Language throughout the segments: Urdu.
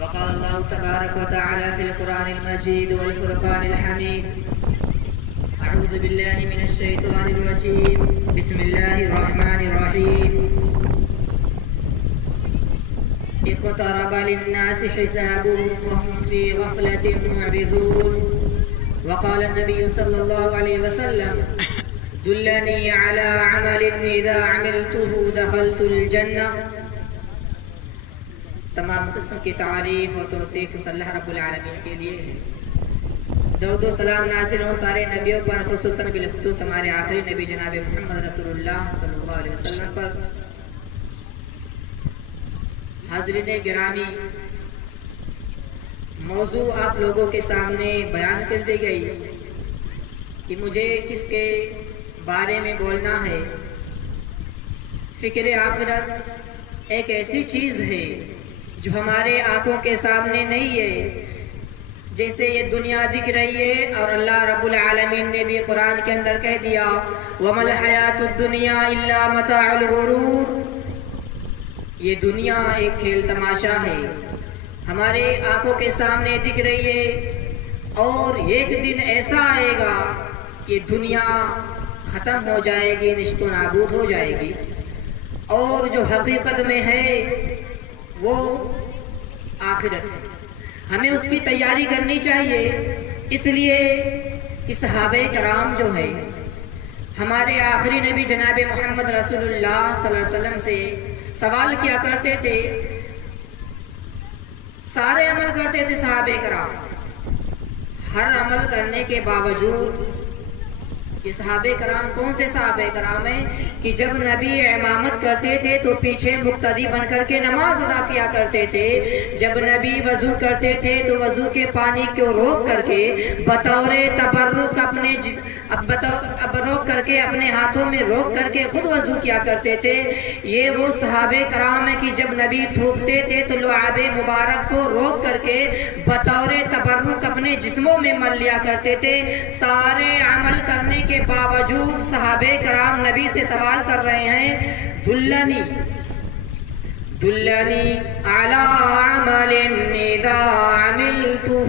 وقال الله تبارك وتعالى في القرآن المجيد والفرقان الحميد أعوذ بالله من الشيطان الرجيم بسم الله الرحمن الرحيم اقترب للناس حسابهم وهم في غفلة معرضون وقال النبي صلى الله عليه وسلم دلني على عمل إذا عملته دخلت الجنة. تمام قسم کی تعریف و توصیف اللہ رب العالمین کے لیے ہے. درود و سلام نازل ہو سارے نبیوں پر، خصوصاً بالخصوص ہمارے آخری نبی جناب محمد رسول اللہ صلی اللہ علیہ وسلم پر. حاضرین گرامی، موضوع آپ لوگوں کے سامنے بیان کر دی گئی کہ مجھے کس کے بارے میں بولنا ہے. فکر آخرت ایک ایسی چیز ہے جو ہمارے آنکھوں کے سامنے نہیں ہے. جیسے یہ دنیا دکھ رہی ہے اور اللہ رب العالمین نے بھی قرآن کے اندر کہہ دیا وَمَا الْحَيَاةُ الدُّنْيَا إِلَّا مَتَاعُ الْغُرُورِ. یہ دنیا ایک کھیل تماشا ہے، ہمارے آنکھوں کے سامنے دکھ رہی ہے، اور ایک دن ایسا آئے گا کہ دنیا ختم ہو جائے گی، نشت و نابود ہو جائے گی، اور جو حقیقت میں ہے وہ آخرت ہے. ہمیں اس کی تیاری کرنی چاہیے. اس لیے کہ صحابہ کرام جو ہے ہمارے آخری نبی جناب محمد رسول اللہ صلی اللہ علیہ وسلم سے سوال کیا کرتے تھے. سارے عمل کرتے تھے صحابہ کرام، ہر عمل کرنے کے باوجود یہ صحابہ کرام کون سے صحابہ کرام ہیں کہ جب نبی امامت کرتے تھے تو پیچھے مقتدی بن کر کے نماز ادا کیا کرتے تھے. جب نبی وضو کرتے تھے تو وضو کے پانی کو روک کر کے بطور تبرک اپنے ہاتھوں میں روک کر کے خود وضو کیا کرتے تھے. یہ وہ صحابہ کرام ہیں کہ جب نبی تھوکتے تھے تو لعاب مبارک کو روک کر کے بطور تبرک اپنے جسموں میں مل لیا کرتے تھے. سارے عمل کرنے کے باوجود صحابہ کرام نبی سے سوال کر رہے ہیں دلنی علی عمل اذا عملته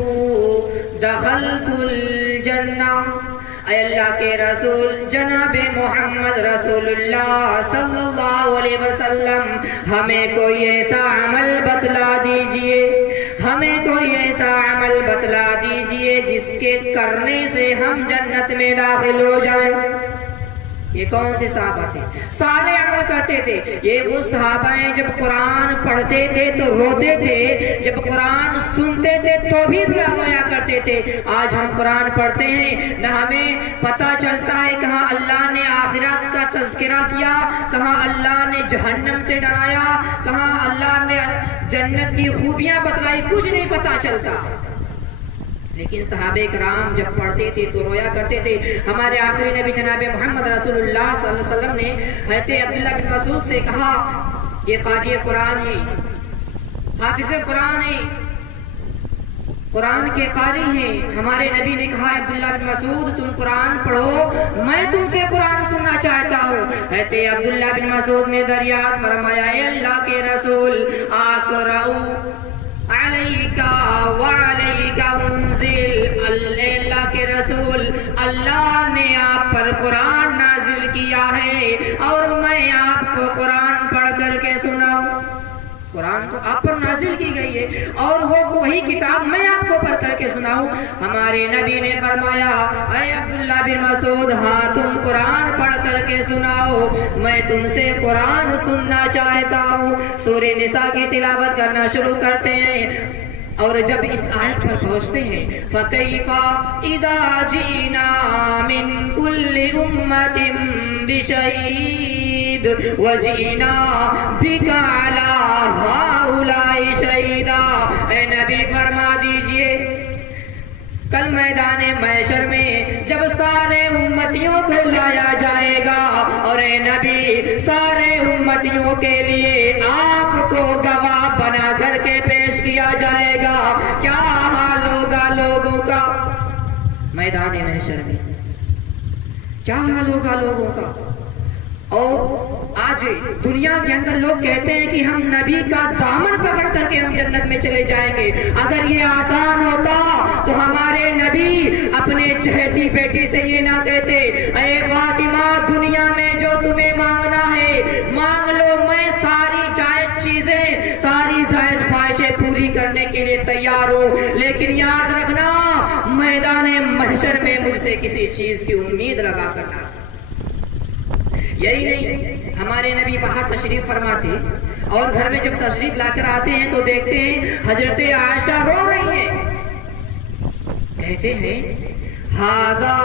دخلت الجنہ. اے اللہ کے رسول جناب محمد رسول اللہ صلی اللہ علیہ وسلم، ہمیں کوئی ایسا عمل بتلا دیجئے، ہمیں کوئی ایسا عمل بتلا دیجئے جس کے کرنے سے ہم جنت میں داخل ہو جائیں. یہ کون سے صحابہ تھے؟ سارے عمل کرتے تھے. یہ وہ صحابہ ہیں جب قرآن پڑھتے تھے تو روتے تھے، جب قرآن سنتے تھے تو بھی رویا کرتے تھے. آج ہم قرآن پڑھتے ہیں نہ ہمیں پتہ چلتا ہے کہاں اللہ نے آخرت کا تذکرہ کیا، کہاں اللہ نے جہنم سے ڈرایا، کہاں اللہ نے جنت کی خوبیاں بتلائی، کچھ نہیں پتہ چلتا. لیکن صحابہ کرام جب پڑھتے تھے تو رویا کرتے تھے. ہمارے آخری نبی جناب محمد رسول اللہ صلی اللہ علیہ وسلم نے حضرت عبداللہ بن مسعود سے کہا یہ قاری قرآن ہے، حافظ قرآن ہے، قرآن کے قاری ہیں. ہمارے نبی نے کہا عبداللہ بن مسعود تم قرآن پڑھو، میں تم سے قرآن سننا چاہتا ہوں. حضرت عبداللہ بن مسعود نے دریافت فرمایا اے اللہ کے رسول اقرأ علیکا وعلیکا انزل. اللہ کے رسول اللہ نے آپ پر قرآن نازل کیا ہے اور میں آپ کو قرآن پڑھ کر کے سناؤں. قرآن تو آپ پر نازل کی گئی ہے اور وہ وہی کتاب میں آپ کو پڑھ کر کے سناؤں. ہمارے نبی نے فرمایا اے عبداللہ بن مسعود ہاں تم قرآن پڑھ کر کے سناؤ، میں تم سے قرآن سننا چاہتا ہوں. سورہ نساء کی تلاوت کرنا شروع کرتے ہیں اور جب اس آیت پر پہنچتے ہیں فَكَيْفَ إِذَا جِئْنَا مِن كُلِّ أُمَّةٍ بِشَهِيدٍ وَجِئْنَا بِكَ عَلَى هَؤُلَاءِ شَهِيدًا. اے نبی فرما دیجئے کل میدان محشر میں جب سارے امتیوں کو لایا جائے گا اور اے نبی سارے امتیوں کے لیے آپ کو گواہ بنا کر کے پیش کیا جائے گا، کیا حال ہوگا لوگوں کا میدان محشر میں، کیا حال ہوگا لوگوں کا. اور آج دنیا کے اندر لوگ کہتے ہیں کہ ہم نبی کا دامن پکڑ کر کے ہم جنت میں چلے جائیں گے۔ اگر یہ آسان ہوتا تو ہمارے نبی اپنے چہیتی بیٹی سے یہ نہ کہتے اے فاطمہ دنیا میں جو تمہیں مانگنا ہے مانگ لو، میں ساری جائز چیزیں ساری جائز خواہشیں پوری کرنے کے لیے تیار ہوں، لیکن یاد رکھنا میدان محشر میں مجھ سے کسی چیز کی امید لگا کرنا۔ یہی نہیں، ہمارے نبی باہر تشریف فرماتے اور گھر میں جب تشریف لا کر آتے ہیں تو دیکھتے ہیں حضرت عائشہ رو رہی ہیں، کہتے ہیں ہاگا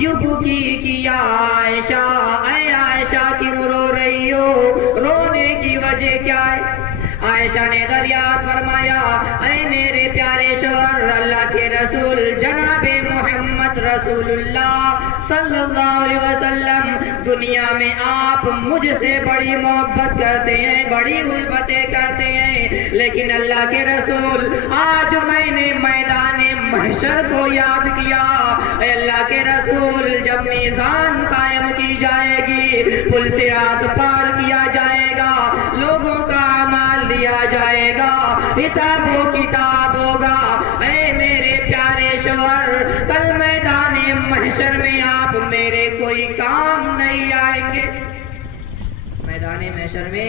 یبکی کی یا عائشہ، اے عائشہ کیوں رو رہی ہو، رونے کی وجہ کیا ہے؟ عائشہ نے دریافت فرمایا اے میرے پیارے شوہر اللہ کے رسول جناب محمد رسول اللہ صلی اللہ علیہ وسلم، دنیا میں آپ مجھ سے بڑی محبت کرتے ہیں، بڑی الفتیں کرتے ہیں، لیکن اللہ کے رسول آج میں نے میدان محشر کو یاد کیا۔ اے اللہ کے رسول جب میزان قائم کی جائے گی، پل صراط پار کیا جائے گا، لوگوں کا اعمال لیا جائے گا، حساب و کتاب ہوگا، اے میرے پیارے شوہر کل میدان محشر میں آپ میرے کوئی کام نہیں آئیں گے، میدان محشر میں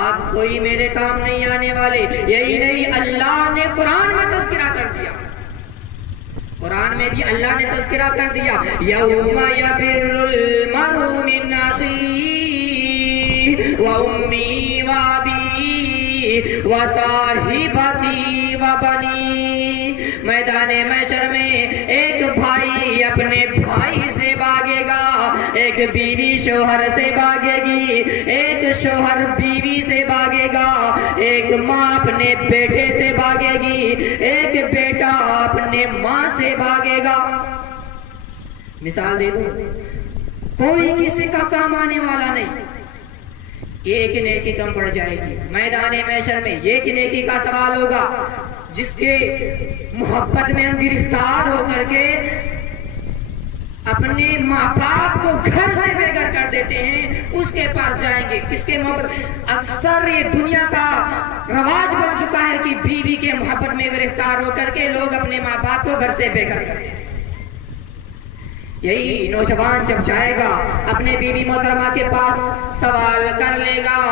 آپ کوئی میرے کام نہیں آنے والے۔ یہی نہیں، اللہ نے قرآن میں تذکرہ کر دیا، قرآن میں بھی اللہ نے تذکرہ کر دیا یوم یفر المرء من اخیہ وامہ وابیہ وصاحبتہ وبنیہ، میدان محشر میں ایک بھائی اپنے بھائی سے بھاگے گا، ایک بیوی شوہر سے بھاگے گی، ایک شوہر بیوی سے بھاگے گا، ایک ماں اپنے بیٹے سے بھاگے گی، ایک بیٹا اپنے ماں سے بھاگے گا۔ مثال دے دوں، کوئی کسی کا کام آنے والا نہیں، ایک نیکی کم پڑ جائے گی میدان محشر میں، ایک نیکی کا سوال ہوگا، جس کے محبت میں ہم گرفتار ہو کر کے اپنے ماں باپ کو گھر سے بے گھر کر دیتے ہیں، اس کے پاس جائیں گے، کس کے محبت؟ اکثر یہ دنیا کا رواج بن چکا ہے کہ بیوی کے محبت میں گرفتار ہو کر کے لوگ اپنے ماں باپ کو گھر سے بے گھر کرتے ہیں۔ یہی نوجوان جب جائے گا اپنے بیوی محترمہ کے پاس، سوال کر لے گا،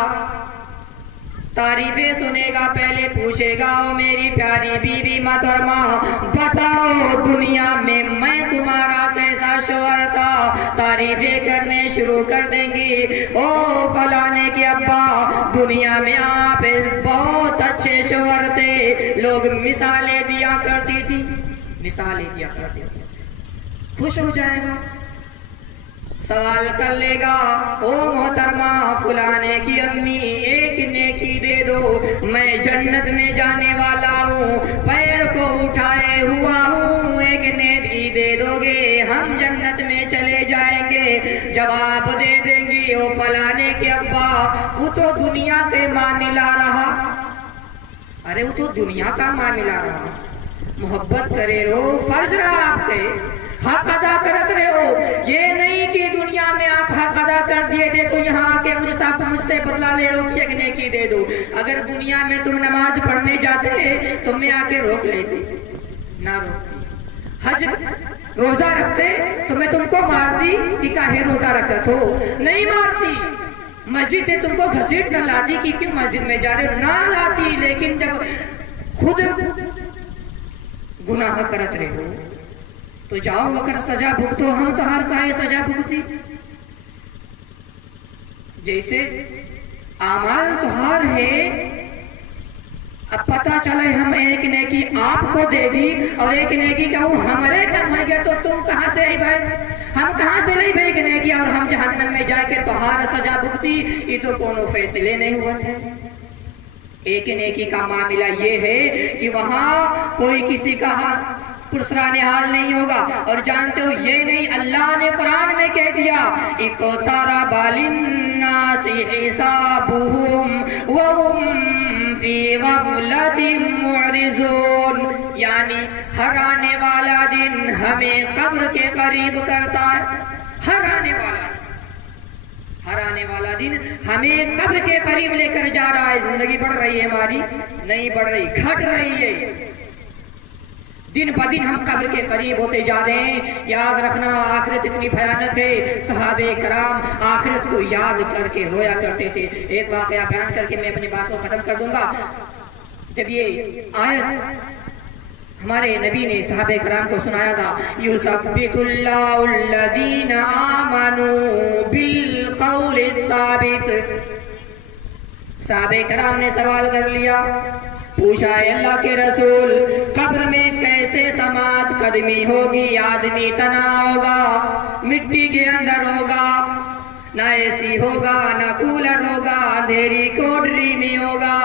تعریفیں سنے گا، پہلے پوچھے گا او میری پیاری بیوی محترمہ بتاؤ دنیا میں تمہارا کیسا شوہر تھا، تعریفیں کرنے شروع کر دیں گے، او فلانے کے ابا دنیا میں آپ بہت اچھے شوہر تھے، لوگ مثالیں دیا کرتی تھی، مثالیں دیا کرتی تھی، خوش ہو جائے گا، سوال کر لے گا او محترمہ فلانے کی امی ایک نیکی دے دو، میں جنت میں جانے والا ہوں، پیر کو اٹھائے ہوا ہوں، ایک نیکی دے دو گے ہم جنت میں چلے جائیں گے، جواب دے دیں گی او فلانے کے ابا وہ تو دنیا کے معاملہ رہا، ارے وہ تو دنیا کا معاملہ رہا، محبت کرے رہو، فرض رہا آپ کے، حق ادا کرتے رہے ہو، یہ نہیں کہ دنیا میں آپ حق ادا کر دیے تھے تو یہاں آ کے مجھ سے بدلہ لے لو کہ ایک نیکی دے دو، اگر دنیا میں تم نماز پڑھنے جاتے تو میں آ کے روک لیتی، نہ روکتی، حج روزہ رکھتے تو میں تم کو مارتی کہ کاہے روزہ رکھت ہو، نہیں مارتی، مسجد سے تم کو گھسیٹ کر لاتی کہ کیوں مسجد میں جا رہے ہو، نہ لاتی، لیکن جب خود گناہ کرت رہے ہو تو جاؤ اگر سزا بھگتو، ہم تو ہر کائے سزا بھگتی، جیسے اعمال تو ہر ہے، اب پتہ چلے ہم ایک نیکی آپ کو دے دی اور ایک نیکی کا وہ ہمارے کم ہے گیا تو تم کہاں سے آئی بھائی، ہم کہاں سے لئی بھائی نیکی اور ہم جہنم میں جا کے تو ہر سزا بھگتی، یہ تو کونوں فیصلے نہیں ہوا تھے۔ ایک نیکی کا معاملہ یہ ہے کہ وہاں کوئی کسی کا پرسران حال نہیں ہوگا، اور جانتے ہو یہ نہیں، اللہ نے قرآن میں کہہ دیا اقترب للناس حسابهم وهم فی غفلۃ معرضون، یعنی ہر آنے والا دن ہمیں قبر کے قریب کرتا ہے، ہر آنے والا دن ہر آنے والا دن ہمیں قبر کے قریب لے کر جا رہا ہے. زندگی بڑھ رہی ہے ہماری؟ نہیں بڑھ رہی، گھٹ رہی ہے. دن بدن ہم قبر کے قریب ہوتے جا رہے ہیں. یاد رکھنا آخرت اتنی بھیانک ہے. صحابہ کرام آخرت کو یاد کر کے رویا کرتے تھے. ایک واقعہ بیان کر کے میں اپنی بات کو ختم کر دوں گا. جب یہ آیت ہمارے نبی نے صحابہ کرام کو سنایا تھا، یثبت اللہ الذین آمنوا بالقول الثابت، صحابہ کرام نے سوال کر لیا، پوچھا ہے اللہ کے رسول قبر میں کیسے سماعت قدمی ہوگی؟ آدمی تنا ہوگا، مٹی کے اندر ہوگا، نہ اے سی ہوگا نہ کولر ہوگا، اندھیری کوٹری میں ہوگا.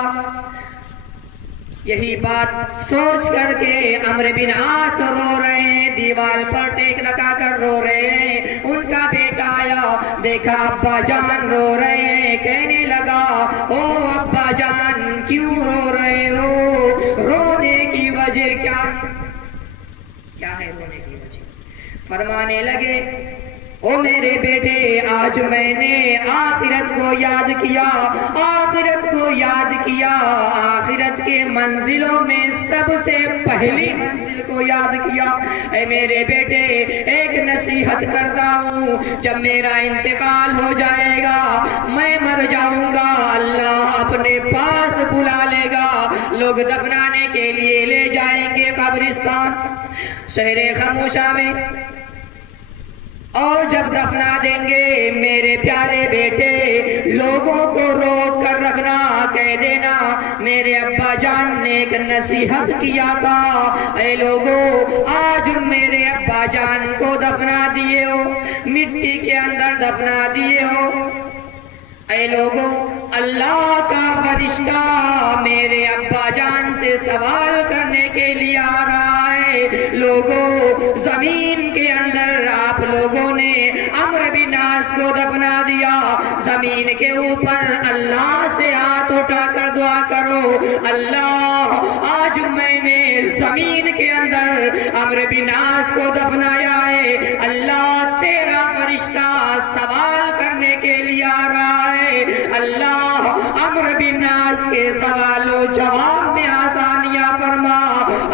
یہی بات سوچ کر کے عمرو بن عاص رو رہے ہیں، دیوار پر ٹیک لگا کر رو رہے ہیں. ان کا بیٹا آیا، دیکھا ابا جان رو رہے ہیں، کہنے لگا او ابا جان کیوں رو رہے ہو؟ رونے کی وجہ کیا ہے رونے کی وجہ؟ فرمانے لگے او میرے بیٹے آج میں نے آخرت کو یاد کیا، آخرت کو یاد کیا، آخرت کے منزلوں میں سب سے پہلی منزل کو یاد کیا. اے میرے بیٹے ایک نصیحت کرتا ہوں، جب میرا انتقال ہو جائے گا، میں مر جاؤں گا، اللہ اپنے پاس بلا لے گا، لوگ دفنانے کے لیے لے جائیں گے قبرستان شہر خاموشہ میں، اور جب دفنا دیں گے میرے پیارے بیٹے لوگوں کو روک کر رکھنا، کہہ دینا میرے ابا جان نے ایک نصیحت کیا تھا، اے لوگوں آج میرے ابا جان کو دفنا دیے ہو، مٹی کے اندر دفنا دیے ہو. اے لوگوں اللہ کا فرشتہ میرے ابا جان سے سوال کرنے کے لیے آ رہا ہے. لوگوں زمین کے اندر آپ لوگوں نے عمرو بن عاص کو دفنا دیا، زمین کے اوپر اللہ سے ہاتھ اٹھا کر دعا کرو، اللہ آج میں نے زمین کے اندر عمرو بن عاص کو دفنایا ہے، اللہ تیرا فرشتہ سوال کرنے کے لیے آ رہا ہے، اللہ عمرو بن عاص کے سوال و جواب میں آسانیاں فرما.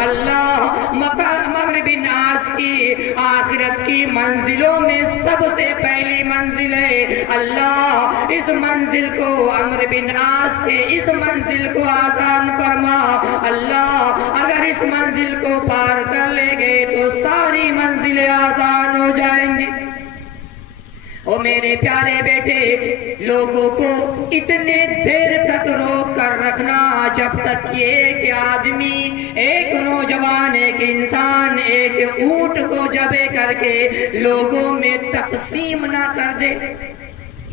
اللہ عمرو بن عاص کی آخرت کی منزلوں میں سب سے پہلی منزل ہے، اللہ اس منزل کو عمرو بن عاص کے اس منزل کو آسان فرما. اللہ اگر اس منزل کو پار کر لے گئے تو ساری منزلیں آسان ہو جائیں گی. او میرے پیارے بیٹے لوگوں کو اتنے دیر تک روک کر رکھنا جب تک کہ ایک آدمی، ایک نوجوان، ایک انسان ایک اونٹ کو ذبح کر کے لوگوں میں تقسیم نہ کر دے.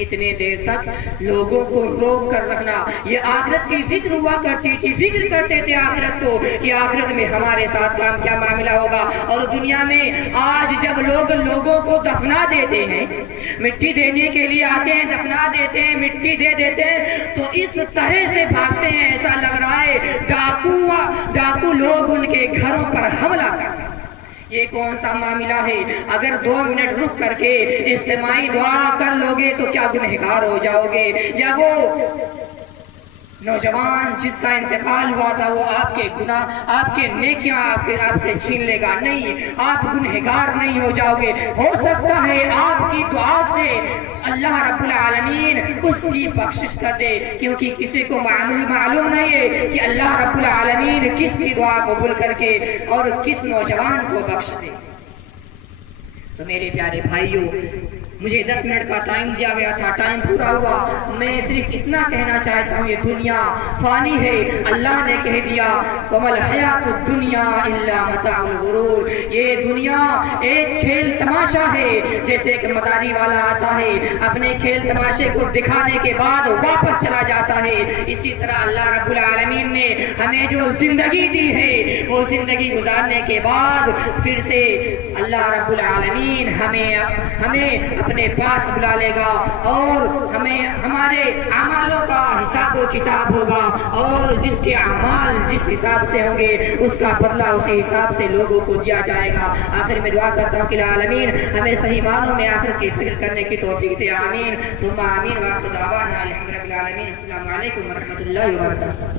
اتنے دیر تک لوگوں کو روک کر رکھنا. یہ آخرت کی فکر ہوا کرتی تھی، فکر کرتے تھے آخرت کو کہ آخرت میں ہمارے ساتھ کیا معاملہ ہوگا. اور دنیا میں آج جب لوگ لوگوں کو دفنا دیتے ہیں، مٹی دینے کے لیے آتے ہیں، دفنا دیتے ہیں، مٹی دے دیتے ہیں، تو اس طرح سے بھاگتے ہیں ایسا لگ رہا ہے ڈاکو لوگ ان کے گھروں پر حملہ کرتے ہیں. یہ کون سا معاملہ ہے؟ اگر 2 منٹ رک کر کے اجتماعی دعا کر لوگے تو کیا گنہگار ہو جاؤ گے؟ یا وہ نوجوان جس کا انتقال ہوا تھا وہ آپ کے گناہ، آپ کے نیکیاں آپ سے چھین لے گا؟ نہیں، آپ گنہگار نہیں ہو جاؤ گے. ہو سکتا ہے آپ کی دعا سے اللہ رب العالمین اس کی بخشش کر دے، کیونکہ کسی کو معلوم نہیں ہے کہ اللہ رب العالمین کس کی دعا قبول کر کے اور کس نوجوان کو بخش دے. تو میرے پیارے بھائیوں، مجھے 10 منٹ کا ٹائم دیا گیا تھا، ٹائم پورا ہوا. میں صرف اتنا کہنا چاہتا ہوں، یہ دنیا فانی ہے. اللہ نے کہہ دیا وَمَا الْحَيَاةُ الدُّنْيَا إِلَّا مَتَاعُ الْغُرُورِ. یہ دنیا ایک کھیل تماشا ہے. جیسے ایک مداری والا آتا ہے، اپنے کھیل تماشے کو دکھانے کے بعد واپس چلا جاتا ہے، اسی طرح اللہ رب العالمین نے ہمیں جو زندگی دی ہے وہ زندگی گزارنے کے بعد پھر سے اللہ رب العالمین ہمیں اپنے پاس بلا لے گا اور ہمارے اعمالوں کا حساب و کتاب ہوگا اور جس کے اعمال جس حساب سے ہوں گے اس کا بدلہ اسی حساب سے لوگوں کو دیا جائے گا. آخر میں دعا کرتا ہوں کہ العالمین ہمیں صحیح معنوں میں آخرت کی فکر کرنے کی توفیق دے. آمین ثم آمین. وآخر دعوانا الحمد للہ العالمین. السلام علیکم ورحمۃ اللہ وبرکاتہ.